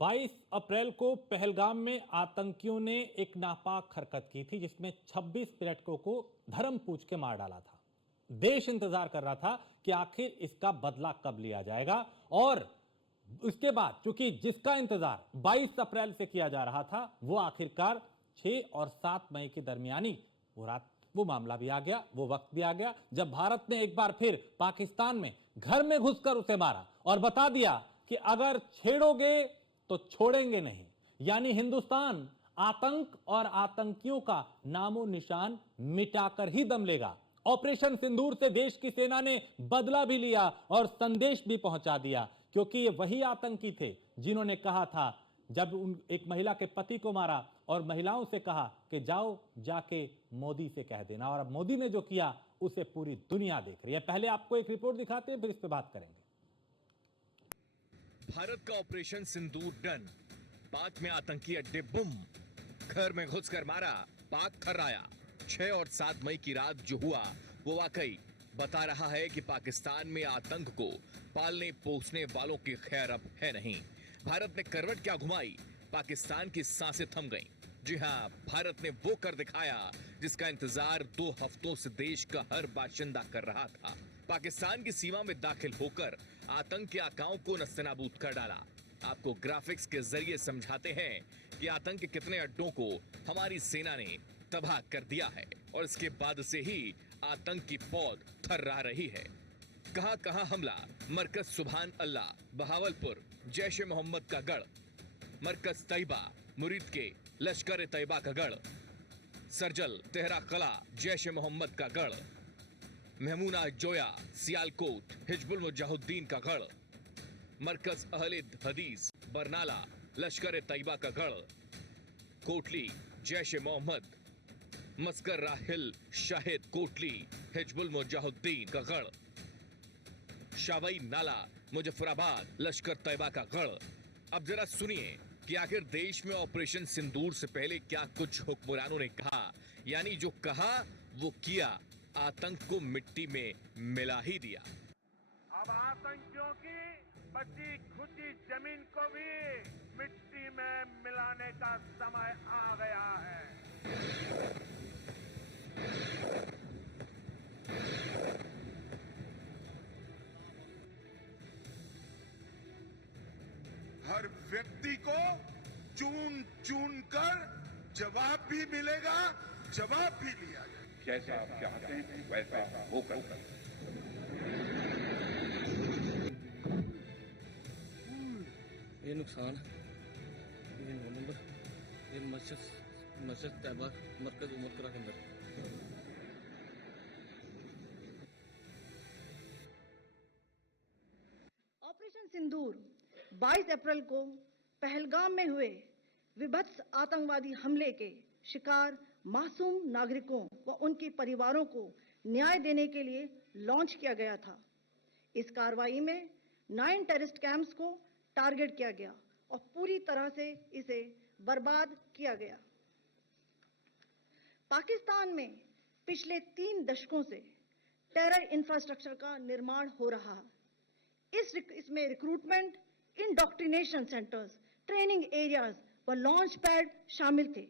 22 अप्रैल को पहलगाम में आतंकियों ने एक नापाक हरकत की थी जिसमें 26 पर्यटकों को धर्म पूछ के मार डाला था। देश इंतजार कर रहा था कि आखिर इसका बदला कब लिया जाएगा और उसके बाद चूंकि जिसका इंतजार 22 अप्रैल से किया जा रहा था वो आखिरकार 6 और 7 मई के दरमियानी वो मामला भी आ गया, वो वक्त भी आ गया जब भारत ने एक बार फिर पाकिस्तान में घर में घुसकर उसे मारा और बता दिया कि अगर छेड़ोगे तो छोड़ेंगे नहीं। यानी हिंदुस्तान आतंक और आतंकियों का नामो निशान मिटाकर ही दम लेगा। ऑपरेशन सिंदूर से देश की सेना ने बदला भी लिया और संदेश भी पहुंचा दिया, क्योंकि ये वही आतंकी थे जिन्होंने कहा था जब एक महिला के पति को मारा और महिलाओं से कहा कि जाओ जाके मोदी से कह देना, और अब मोदी ने जो किया उसे पूरी दुनिया देख रही है। पहले आपको एक रिपोर्ट दिखाते हैं, फिर इस पे बात करेंगे। भारत का ऑपरेशन सिंदूर डन। पाक में आतंकी अड्डे बुम, घर में घुसकर मारा, पाक थर्राया। 6 और 7 मई की रात जो हुआ वो वाकई बता रहा है कि पाकिस्तान में आतंक को पालने पोसने वालों की खैर अब है नहीं। भारत ने करवट क्या घुमाई, पाकिस्तान की सांसें थम गईं। जी हां, भारत ने वो कर दिखाया जिसका इंतजार 2 हफ्तों से देश का हर बाशिंदा कर रहा था। पाकिस्तान की सीमा में दाखिल होकर आतंक के आकाओं को नस्तेनाबूद कर डाला। आपको ग्राफिक्स के जरिए समझाते हैं कि आतंक के कितने अड्डों को हमारी सेना ने तबाह कर दिया है और इसके बाद से ही आतंक की पौध थर्रा रही है। कहां कहां हमला, मरकज सुभान अल्लाह बहावलपुर जैश ए मोहम्मद का गढ़, मरकज तैयबा मुरीद के लश्कर ए तैयबा का गढ़, सरजल तेहरा कला जैश ए मोहम्मद का गढ़, महमूना जोया सियालकोट हिजबुल मुजाहिदीन का गढ़, मरकज अहले हदीस बरनाला लश्कर ए तैयबा का गढ़, कोटली जैश ए मोहम्मद, मस्कर राहिल शाहिद कोटली हिजबुल मुजाहिदीन का गढ़, शावई नाला मुजफ्फराबाद लश्कर तैयबा का गढ़। अब जरा सुनिए कि आखिर देश में ऑपरेशन सिंदूर से पहले क्या कुछ हुक्मरानों ने कहा, यानी जो कहा वो किया, आतंक को मिट्टी में मिला ही दिया। अब आतंकियों की बची खुची जमीन को भी मिट्टी में मिलाने का समय आ गया है। हर व्यक्ति को चुन चुन कर जवाब भी मिलेगा, जवाब भी लिया जाएगा। जैसा आप चाहते हैं वैसा वो कर। ये नुकसान, ये 9 नंबर, ये मस्जिद तैयबा मरकज उमरकरा के अंदर। ऑपरेशन सिंदूर 22 अप्रैल को पहलगाम में हुए विभत्स आतंकवादी हमले के शिकार मासूम नागरिकों व उनके परिवारों को न्याय देने के लिए लॉन्च किया गया था। इस कार्रवाई में 9 टेररिस्ट कैंप्स को टारगेट किया गया और पूरी तरह से इसे बर्बाद किया गया। पाकिस्तान में पिछले 3 दशकों से टेरर इंफ्रास्ट्रक्चर का निर्माण हो रहा है। इसमें recruitment, indoctrination centres, training areas व लॉन्च पैड शामिल थे,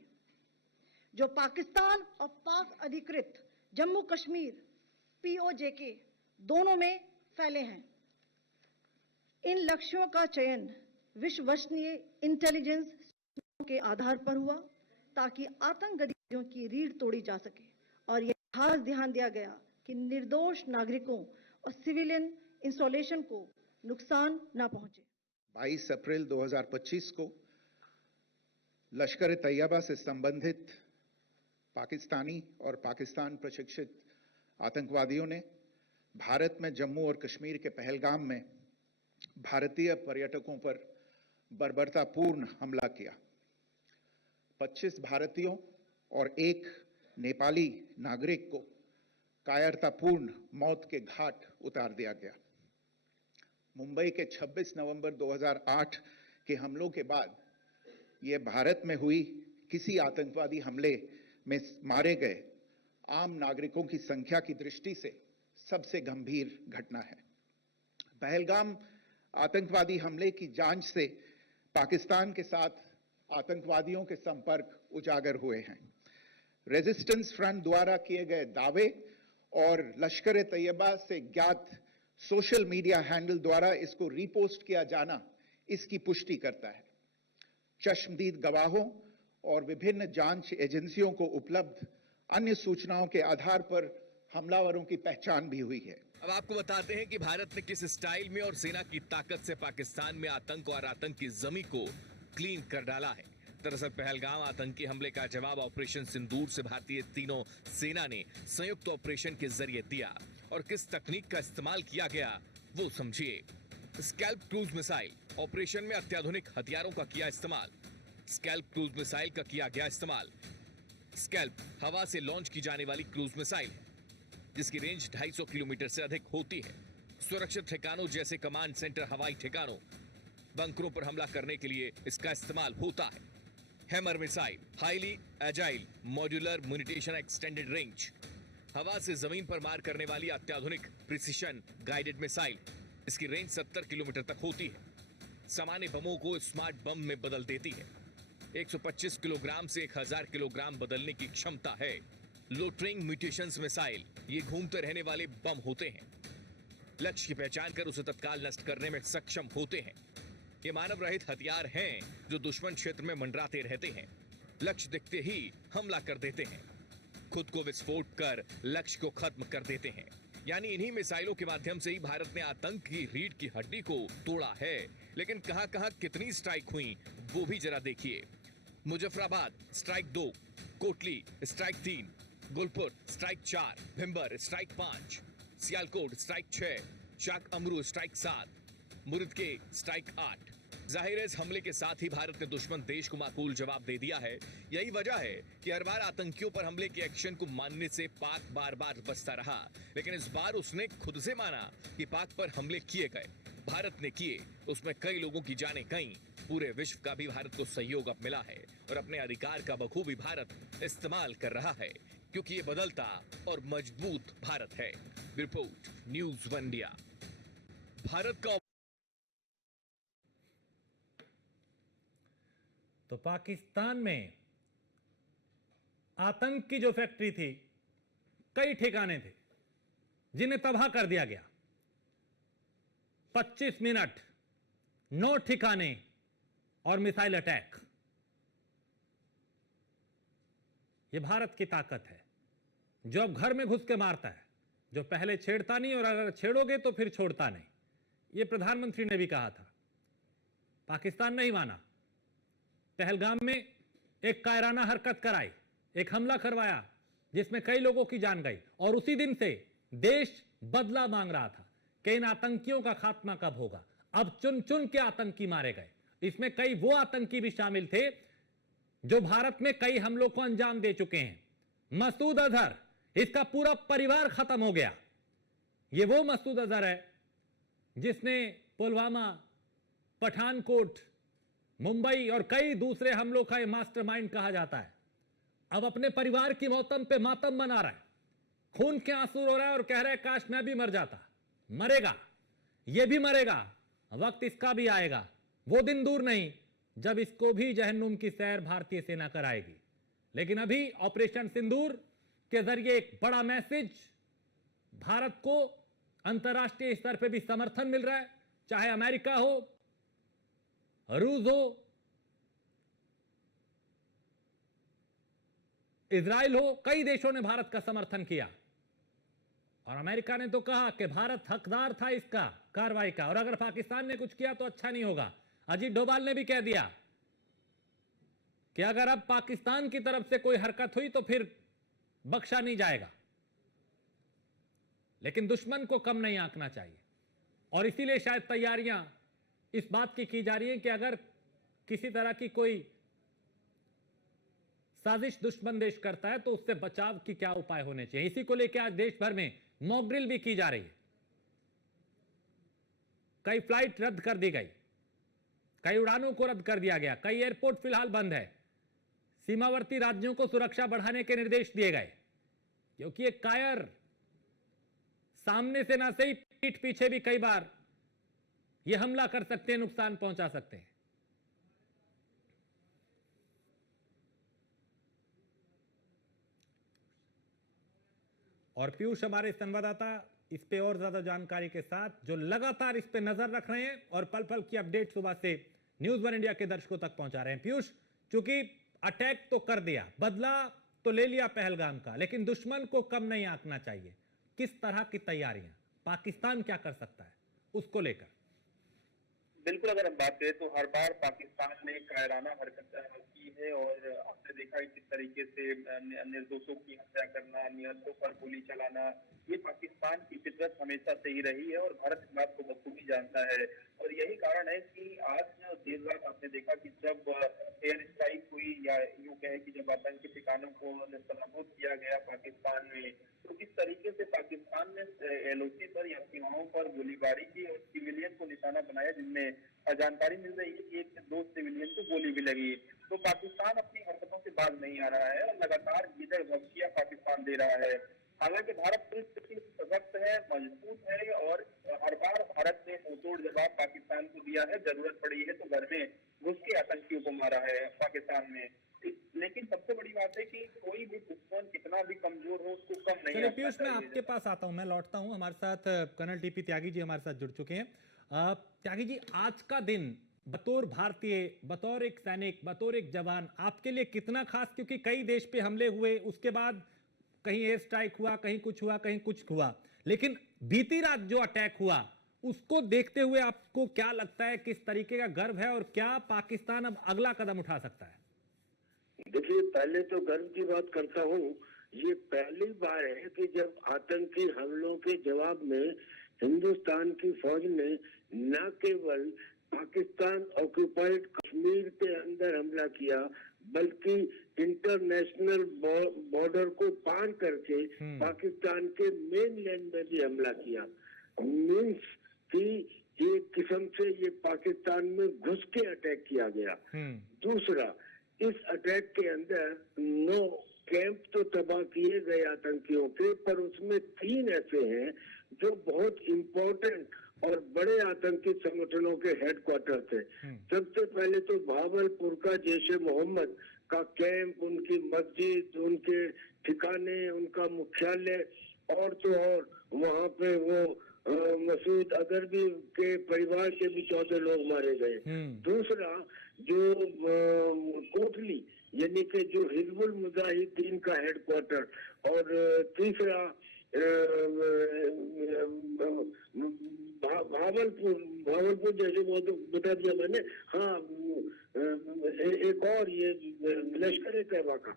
जो पाकिस्तान और पाक अधिकृत जम्मू कश्मीर POJK दोनों में फैले हैं। इन लक्ष्यों का चयन विश्वसनीय इंटेलिजेंस के आधार पर हुआ ताकि आतंक गतिविधियों की रीढ़ तोड़ी जा सके और यह खास ध्यान दिया गया कि निर्दोष नागरिकों और सिविलियन इंस्टॉलेशन को नुकसान न पहुंचे। 22 अप्रैल 2025 को लश्कर तैयबा से संबंधित पाकिस्तानी और पाकिस्तान प्रशिक्षित आतंकवादियों ने भारत में जम्मू और कश्मीर के पहलगाम में भारतीय पर्यटकों पर बर्बरतापूर्ण हमला किया। 25 भारतीयों और 1 नेपाली नागरिक को कायरतापूर्ण मौत के घाट उतार दिया गया। मुंबई के 26 नवंबर 2008 के हमलों के बाद यह भारत में हुई किसी आतंकवादी हमले में मारे गए आम नागरिकों की संख्या की दृष्टि से सबसे गंभीर घटना है। पहलगाम आतंकवादी हमले की जांच से पाकिस्तान के साथ आतंकवादियों के संपर्क उजागर हुए हैं। रेजिस्टेंस फ्रंट द्वारा किए गए दावे और लश्कर तैयबा से ज्ञात सोशल मीडिया हैंडल द्वारा इसको रीपोस्ट किया जाना इसकी पुष्टि करता है। चश्मदीद गवाहों और विभिन्न जांच एजेंसियों को उपलब्ध अन्य सूचनाओं के आधार पर हमलावरों की पहचान भी हुई है। अब आपको बताते हैं कि भारत ने किस स्टाइल में और सेना की ताकत से पाकिस्तान में आतंक और आतंकी जमी को क्लीन कर डाला है। दरअसल पहलगाम आतंकी हमले का जवाब ऑपरेशन सिंदूर से भारतीय तीनों सेना ने संयुक्त ऑपरेशन के जरिए दिया और किस तकनीक का इस्तेमाल किया गया वो समझिए। स्कैल्प क्रूज मिसाइल ऑपरेशन में अत्याधुनिक हथियारों का किया इस्तेमाल। स्कैल्प क्रूज मिसाइल का किया गया इस्तेमाल। स्कैल्प हवा से लॉन्च की जाने वाली क्रूज मिसाइल है जिसकी रेंज 250 किलोमीटर से अधिक होती है। सुरक्षित ठिकानों जैसे कमांड सेंटर, हवाई ठिकानों, बंकरों पर हमला करने के लिए इसका इस्तेमाल होता है। Hammer missile highly agile modular munition extended range, हवा से जमीन पर मार करने वाली अत्याधुनिक प्रिसिशन गाइडेड मिसाइल। इसकी रेंज 70 किलोमीटर तक होती है। सामान्य बमों को स्मार्ट बम में बदल देती है। 125 किलोग्राम से 1000 किलोग्राम बदलने की क्षमता है। लोटरिंग म्यूटेशंस मिसाइल, ये घूमते रहने वाले बम होते हैं। लक्ष्य की पहचान कर उसे तत्काल नष्ट करने में सक्षम होते हैं। ये मानव रहित हथियार हैं जो दुश्मन क्षेत्र में मंडराते रहते हैं। लक्ष्य दिखते ही हमला कर देते हैं, खुद को विस्फोट कर लक्ष्य को खत्म कर देते हैं। यानी इन्हीं मिसाइलों के माध्यम से ही भारत ने आतंक की रीढ़ की हड्डी को तोड़ा है। लेकिन कहां कहां कितनी स्ट्राइक हुई वो भी जरा देखिए। Muzaffarabad strike 2, Kotli strike 3, Gulpur strike 4, Bhimber strike 5, Sialkot strike 6, चाक अमरू स्ट्राइक 7, मुर्दके स्ट्राइक 8। जाहिर है इस हमले के साथ ही भारत ने दुश्मन देश को माकूल जवाब दे दिया है। यही वजह है कि हर बार आतंकियों पर हमले के एक्शन को मानने से पाक बार बार बचता रहा। लेकिन इस बार उसने खुद से माना कि पाक पर हमले किए गए, भारत ने किए, उसमें कई लोगों की जानें गईं। पूरे विश्व का भी भारत को सहयोग अब मिला है और अपने अधिकार का बखूबी भारत इस्तेमाल कर रहा है, क्योंकि ये बदलता और मजबूत भारत है। Report news one India. Bharat का तो पाकिस्तान में आतंक की जो फैक्ट्री थी, कई ठिकाने थे जिन्हें तबाह कर दिया गया। 25 मिनट 9 ठिकाने और मिसाइल अटैक। यह भारत की ताकत है जो अब घर में घुस के मारता है, जो पहले छेड़ता नहीं और अगर छेड़ोगे तो फिर छोड़ता नहीं। यह प्रधानमंत्री ने भी कहा था। पाकिस्तान नहीं माना। पहलगाम में एक कायराना हरकत कराई, एक हमला करवाया जिसमें कई लोगों की जान गई और उसी दिन से देश बदला मांग रहा था कि इन आतंकियों का खात्मा कब होगा। अब चुन चुन के आतंकी मारे गए। इसमें कई वो आतंकी भी शामिल थे जो भारत में कई हमलों को अंजाम दे चुके हैं। मसूद अजहर, इसका पूरा परिवार खत्म हो गया। यह वो मसूद अजहर है जिसने पुलवामा, पठानकोट, मुंबई और कई दूसरे हमलों का मास्टरमाइंड कहा जाता है। अब अपने परिवार की मौतम पे मातम मना रहा है, खून के आंसू रो रहा है और कह रहा है काश मैं भी मर जाता। मरेगा, यह भी मरेगा, वक्त इसका भी आएगा। वो दिन दूर नहीं जब इसको भी जहन्नुम की सैर भारतीय सेना कराएगी। लेकिन अभी ऑपरेशन सिंदूर के जरिए एक बड़ा मैसेज भारत को अंतर्राष्ट्रीय स्तर पे भी समर्थन मिल रहा है। चाहे अमेरिका हो, रूस हो, इजराइल हो, कई देशों ने भारत का समर्थन किया और अमेरिका ने तो कहा कि भारत हकदार था इसका कार्रवाई का और अगर पाकिस्तान ने कुछ किया तो अच्छा नहीं होगा। अजीत डोभाल ने भी कह दिया कि अगर अब पाकिस्तान की तरफ से कोई हरकत हुई तो फिर बख्शा नहीं जाएगा। लेकिन दुश्मन को कम नहीं आंकना चाहिए और इसीलिए शायद तैयारियां इस बात की जा रही है कि अगर किसी तरह की कोई साजिश दुश्मन देश करता है तो उससे बचाव की क्या उपाय होने चाहिए। इसी को लेकर आज देश भर में मॉक ड्रिल भी की जा रही है। कई फ्लाइट रद्द कर दी गई, कई उड़ानों को रद्द कर दिया गया, कई एयरपोर्ट फिलहाल बंद है। सीमावर्ती राज्यों को सुरक्षा बढ़ाने के निर्देश दिए गए क्योंकि एक कायर सामने से ना सही पीठ पीछे भी कई बार ये हमला कर सकते हैं, नुकसान पहुंचा सकते हैं। और पीयूष हमारे संवाददाता इस पे और ज्यादा जानकारी के साथ जो लगातार इस पे नजर रख रहे हैं और पल पल की अपडेट सुबह से न्यूज़ वन इंडिया के दर्शकों तक पहुंचा रहे हैं। पीयूष, चूंकि अटैक तो कर दिया, बदला तो ले लिया पहलगाम का, लेकिन दुश्मन को कम नहीं आंकना चाहिए। किस तरह की तैयारियां पाकिस्तान क्या कर सकता है उसको लेकर? बिल्कुल, अगर हम बात करें तो हर बार पाकिस्तान ने कायराना हरकत की है और आपने देखा है किस तरीके से निर्दोषों की हत्या करना, निहत्थों पर गोली चलाना, ये पाकिस्तान की फितरत हमेशा से ही रही है और भारत इस बात को बखूबी जानता है। और यही कारण है कि आज देर रात आपने देखा कि जब एयर स्ट्राइक हुई या यूं कहें कि जब आतंकी ठिकानों को नेस्तनाबूद किया गया पाकिस्तान में, तो किस तरीके से पाकिस्तान ने एलओसी पर या सीमाओं पर गोलीबारी की और सिविलियन को निशाना बनाया, जिनमें जानकारी मिल रही है कि 1 से 2 सिविलियन को गोली भी लगी। तो पाकिस्तान अपनी हरकतों से बाज नहीं आ रहा है और लगातार गिदड़ धमकियां पाकिस्तान दे रहा है। हालांकि भारत पूरी तरीके से सशक्त है, मजबूत है और हर बार भारत ने मुंहतोड़ जवाब पाकिस्तान को दिया है। जरूरत पड़ी है तो घर में घुस के आतंकियों को मारा है पाकिस्तान में। लेकिन सबसे बड़ी बात है कि कोई भी दुश्मन कितना भी कमजोर हो उसको कम नहीं। चलिए पीयूष, मैं आपके पास आता हूं, मैं लौटता हूं। हमारे साथ कर्नल टीपी त्यागी जी हमारे साथ जुड़ चुके हैं। त्यागी जी, आज का दिन बतौर भारतीय, बतौर एक सैनिक, बतौर एक जवान आपके लिए कितना खास? क्योंकि कई देश पे हमले हुए, उसके बाद कहीं एयर स्ट्राइक हुआ, कहीं कुछ हुआ, कहीं कुछ हुआ, लेकिन बीती रात जो अटैक हुआ उसको देखते हुए आपको क्या लगता है, किस तरीके का गर्व है और क्या पाकिस्तान अब अगला कदम उठा सकता है? देखिए, पहले तो गर्व की बात करता हूँ। ये पहली बार है कि जब आतंकी हमलों के जवाब में हिंदुस्तान की फौज ने न केवल पाकिस्तान ऑक्युपाइड कश्मीर के अंदर हमला किया, बल्कि इंटरनेशनल बॉर्डर को पार करके पाकिस्तान के मेन लैंड में भी हमला किया। मीन्स कि एक किस्म से ये पाकिस्तान में घुस के अटैक किया गया। दूसरा, इस अटैक के अंदर 9 कैंप तो तबाह किए गए आतंकियों के, पर उसमें 3 ऐसे हैं जो बहुत इम्पोर्टेंट और बड़े आतंकी संगठनों के हेडक्वार्टर थे। सबसे पहले तो भावलपुर का जैश-ए-मोहम्मद का कैंप, उनकी मस्जिद, उनके ठिकाने, उनका मुख्यालय, और तो और वहाँ पे वो मसूद अजहर के परिवार के भी 14 लोग मारे गए। दूसरा, जो कोटली यानी कि जो हिजबुल मुजाहिदीन का हेडक्वार्टर, और तीसरा भावलपुर जैसे बता दिया मैंने। हाँ, एक और ये लश्कर-ए-तैयबा का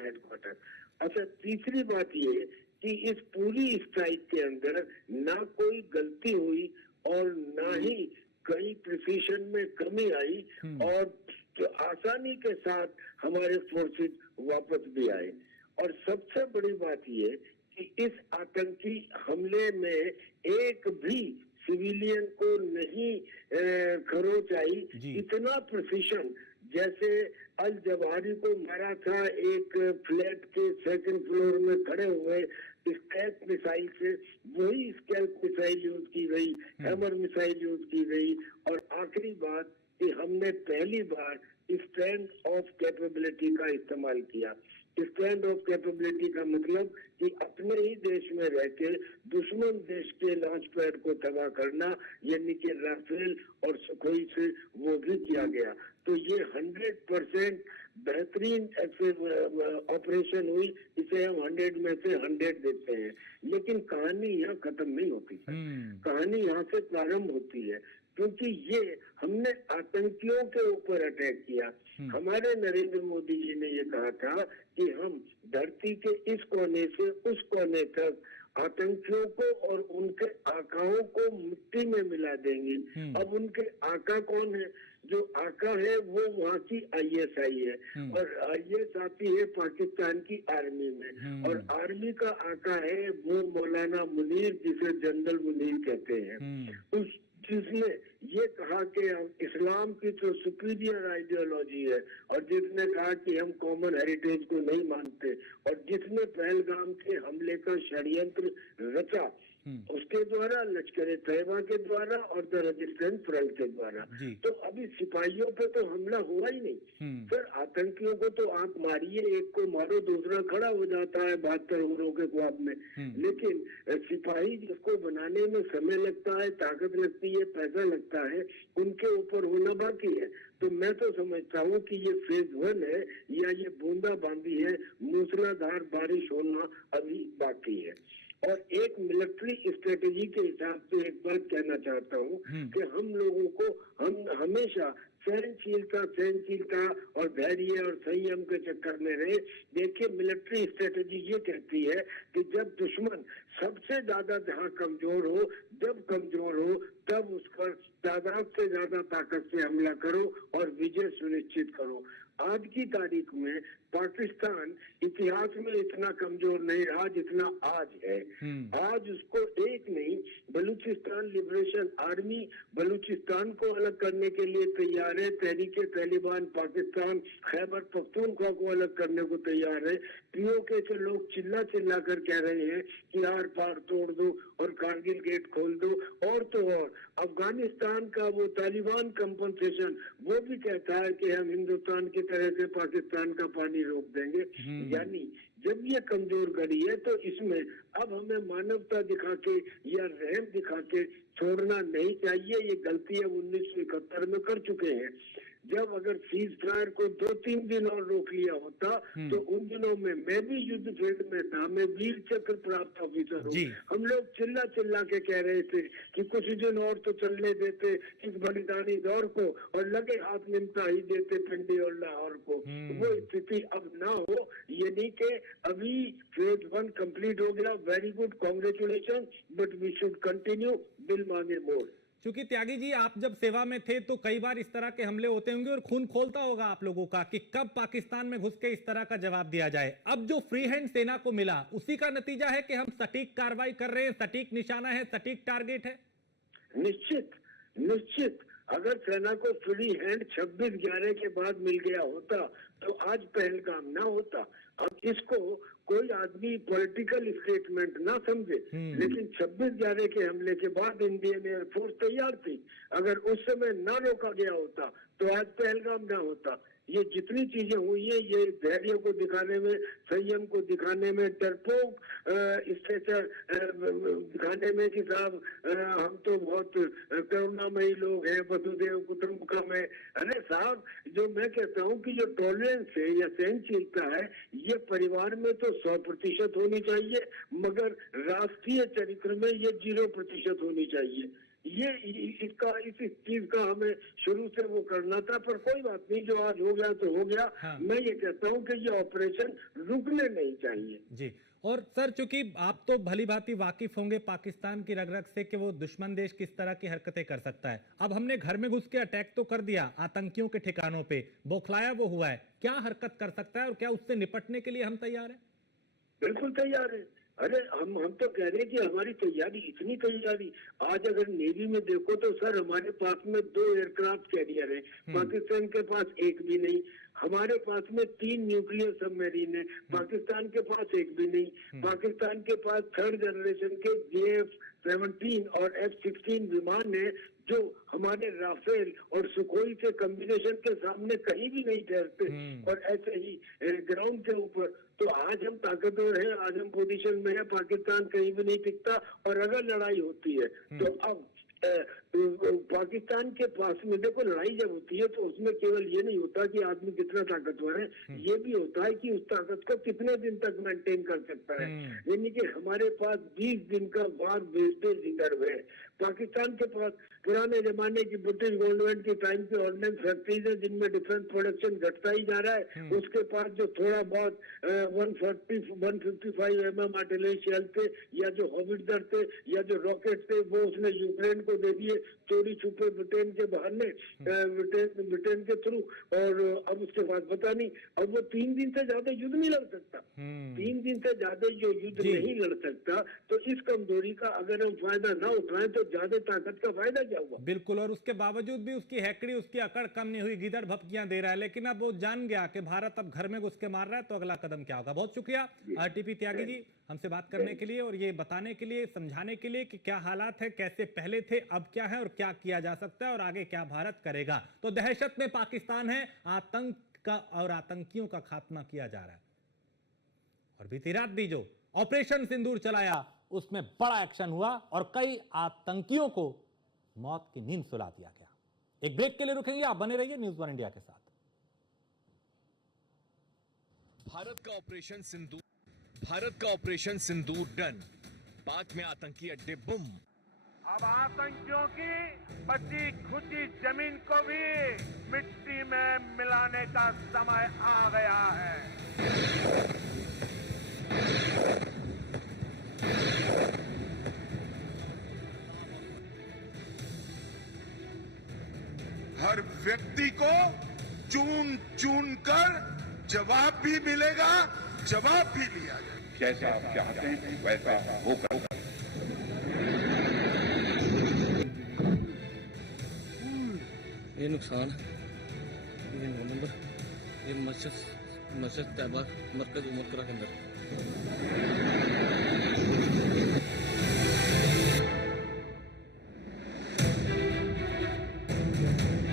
हेडक्वार्टर। अच्छा, तीसरी बात ये कि इस पूरी स्ट्राइक के अंदर ना कोई गलती हुई और ना ही कहीं प्रिसीशन में कमी आई, और तो आसानी के साथ हमारे फोर्सेस वापस भी आए। और सबसे बड़ी बात ये कि इस आतंकी हमले में एक भी सिविलियन को नहीं खरोच आई। इतना प्रिसीशन, जैसे अल जवाहिरी को मारा था एक फ्लैट के 2nd फ्लोर में खड़े हुए स्कैल्प मिसाइल से, वही स्कैल्प मिसाइल यूज की गई, हैमर मिसाइल यूज की गई। और आखिरी बात कि हमने पहली बार स्टैंड ऑफ कैपेबिलिटी का इस्तेमाल किया। स्टैंड ऑफ कैपेबिलिटी का मतलब कि अपने ही देश में रह के दुश्मन देश के लॉन्च पैड को तबाह करना, यानी कि राफेल और सुखोई से वो भी किया गया। तो ये 100% बेहतरीन ऑपरेशन हुई। इसे हम 100 में से 100 देते हैं। लेकिन कहानी यहाँ खत्म नहीं होती है, कहानी यहाँ से प्रारंभ होती है, क्योंकि ये हमने आतंकियों के ऊपर अटैक किया। हमारे नरेंद्र मोदी जी ने ये कहा था कि हम धरती के इस कोने से उस कोने तक आतंकियों को और उनके आकाओं को मिट्टी में मिला देंगे। अब उनके आका कौन है? जो आका है वो वहाँ की ISI है, और IS आती है पाकिस्तान की आर्मी में, और आर्मी का आका है वो मौलाना मुनीर, जिसे जनरल मुनीर कहते हैं। जिसने ये कहा कि इस्लाम की तो सुपीरियर आइडियोलॉजी है, और जिसने कहा कि हम कॉमन हेरिटेज को नहीं मानते, और जिसने पहलगाम के हमले का षड्यंत्र रचा, उसके द्वारा, लश्कर तैयबा के द्वारा और द रेजिस्टेंस फ्रंट के द्वारा। तो अभी सिपाहियों पे तो हमला हुआ ही नहीं। फिर आतंकियों को तो आप मारिए, एक को मारो दूसरा खड़ा हो जाता है 72 उम्रों के ख्वाब में। लेकिन सिपाही जिसको बनाने में समय लगता है, ताकत लगती है, पैसा लगता है, उनके ऊपर होना बाकी है। तो मैं तो समझता हूँ कि ये फेज 1 है या ये बूंदाबांदी है, मूसलाधार बारिश होना अभी बाकी है। और एक मिलिट्री स्ट्रेटेजी के हिसाब से एक बात कहना चाहता हूँ कि हम लोगों को हम हमेशा सहनशीलता और धैर्य और संयम के चक्कर में रहे। देखिए, मिलिट्री स्ट्रेटेजी ये कहती है कि जब दुश्मन सबसे ज्यादा जहाँ कमजोर हो, जब कमजोर हो, तब उस पर तादाद से ज्यादा ताकत से हमला करो और विजय सुनिश्चित करो। आज की तारीख में पाकिस्तान इतिहास में इतना कमजोर नहीं रहा जितना आज है। आज उसको एक नहीं, बलूचिस्तान लिबरेशन आर्मी बलूचिस्तान को अलग करने के लिए तैयार है। तहरीके तालिबान पाकिस्तान खैबर पख्तूनख्वा को अलग करने को तैयार है। पीओके से लोग चिल्ला चिल्ला कर कह रहे हैं कि आर पार तोड़ दो और कारगिल गेट खोल दो। और तो और अफगानिस्तान का वो तालिबान कंपनसेशन, वो भी कहता है कि हम हिंदुस्तान की तरह से पाकिस्तान का पानी रोक देंगे। यानी जब ये कमजोर गड़ी है तो इसमें अब हमें मानवता दिखा के या रहम दिखा के छोड़ना नहीं चाहिए। ये गलती हम 1971 में कर चुके हैं। जब अगर सीज फायर को 2-3 दिन और रोक लिया होता तो उन दिनों में मैं भी युद्ध फील्ड में था, मैं वीर चक्र प्राप्त ऑफिसर हूँ। हम लोग चिल्ला चिल्ला के कह रहे थे कि कुछ दिन और तो चलने देते इस बलिदानी दौर को, और लगे हाथ निमटा ही देते पिंडी और लाहौर को। वो स्थिति अब ना हो। ये नहीं कि अभी फेज 1 कंप्लीट हो गया, very good, congratulation, but we should continue, दिल मांगे मोर। क्योंकि त्यागी जी, आप जब सेवा में थे तो कई बार इस तरह के हमले होते होंगे और खून खोलता होगा आप लोगों का कि कब पाकिस्तान में घुस के इस तरह का जवाब दिया जाए। अब जो फ्री हैंड सेना को मिला, उसी का नतीजा है कि हम सटीक कार्रवाई कर रहे हैं, सटीक निशाना है, सटीक टारगेट है। निश्चित अगर सेना को फ्री हैंड 26/11 के बाद मिल गया होता तो आज पहलगाम ना होता। अब इसको कोई आदमी पॉलिटिकल स्टेटमेंट ना समझे, लेकिन 26/11 के हमले के बाद इंडियन एयरफोर्स तैयार थी। अगर उस समय ना रोका गया होता तो आज पहलगाम ना होता। ये जितनी चीजें हुई है, ये धैर्य को दिखाने में, संयम को दिखाने में, डरपोक स्टेचर दिखाने में कि साहब हम तो बहुत करुणामयी लोग हैं, वसुदेव कुटुंबकम है। अरे साहब, जो मैं कहता हूँ कि जो टॉलरेंस है या सहनशीलता है, ये परिवार में तो 100% होनी चाहिए, मगर राष्ट्रीय चरित्र में ये 0% होनी चाहिए। ये इसका इस चीज का हमें शुरू से वो करना था, पर कोई बात नहीं, जो आज हो गया तो हो गया। मैं ये कहता हूँ कि ये ऑपरेशन रुकने नहीं चाहिए जी। और सर, चूंकि आप तो भली भांति वाकिफ होंगे पाकिस्तान की रग-रग से कि वो दुश्मन देश किस तरह की हरकतें कर सकता है। अब हमने घर में घुस के अटैक तो कर दिया आतंकियों के ठिकानों पे, बौखलाया वो हुआ है, क्या हरकत कर सकता है और क्या उससे निपटने के लिए हम तैयार हैं? बिल्कुल तैयार है। अरे हम तो कह रहे हैं कि हमारी तैयारी, इतनी तैयारी, आज अगर नेवी में देखो तो सर हमारे पास में 2 एयरक्राफ्ट कैरियर है, पाकिस्तान के पास एक भी नहीं। हमारे पास में 3 न्यूक्लियर सबमरीन है, पाकिस्तान के पास एक भी नहीं। पाकिस्तान के पास 3rd जनरेशन के JF-17 और F-16 विमान है, जो हमारे राफेल और सुखोई के कॉम्बिनेशन के सामने कहीं भी नहीं ठहरते। और ऐसे ही ग्राउंड के ऊपर तो आज हम ताकतवर हैं, आज हम पोजीशन में है, पाकिस्तान कहीं भी नहीं टिकता। और अगर लड़ाई होती है तो अब पाकिस्तान के पास में देखो, लड़ाई जब होती है तो उसमें केवल ये नहीं होता कि आदमी कितना ताकतवर है, ये भी होता है कि उस ताकत को कितने दिन तक मेंटेन कर सकता है। यानी कि हमारे पास 20 दिन का वार वेस्टेज रिजर्व है। पाकिस्तान के पास पुराने जमाने की ब्रिटिश गवर्नमेंट के टाइम पे ऑर्डिनेंस फैक्ट्रीज है जिनमें डिफेंस प्रोडक्शन घटता ही जा रहा है। उसके पास जो थोड़ा बहुत 155 mm आर्टिलरी शेल थे, या जो हॉविट्जर थे, या जो रॉकेट थे, वो उसने यूक्रेन को दे दिए चोरी छुपे ब्रिटेन के बहाने, ब्रिटेन के थ्रू। और अब उसके बाद पता नहीं, अब वो 3 दिन से ज्यादा युद्ध नहीं लड़ सकता। 3 दिन से ज्यादा जो युद्ध नहीं लड़ सकता, तो इस कमजोरी का अगर हम फायदा ना उठाएं तो ज्यादा ताकत का फायदा क्या हुआ। बिल्कुल, और उसके बावजूद भी उसकी हैकड़ी, उसकी अकड़ कम नहीं हुई, गिदड़ भपकियां दे रहा है। लेकिन अब वो जान गया कि भारत अब घर में घुस के मार रहा है, तो अगला कदम क्या होगा। बहुत शुक्रिया आरटीपी त्यागी जी। हमसे बात करने के लिए और ये बताने के लिए, समझाने के लिए कि क्या हालात है, कैसे पहले थे, अब क्या है और क्या किया जा सकता है और आगे क्या भारत करेगा। तो दहशत में पाकिस्तान है, आतंक का और आतंकियों का खात्मा किया जा रहा है। और बीती रात भी जो ऑपरेशन सिंदूर चलाया उसमें बड़ा एक्शन हुआ और कई आतंकियों को मौत की नींद सुला दिया गया। एक ब्रेक के लिए रुकेंगे, आप बने रहिए न्यूज़ वन इंडिया के साथ। भारत का ऑपरेशन सिंदूर डन। पाक में आतंकी अड्डे बुम। अब आतंकियों की बची खुची जमीन को भी मिट्टी में मिलाने का समय आ गया है। हर व्यक्ति को चुन चुन कर जवाब भी मिलेगा, जवाब भी लिया जाएगा। जैसा आप चाहते हैं वैसा होगा। ये नुकसान है, ये 9 नंबर, ये मस्जिद तैयबा मरकज उमर करा के अंदर।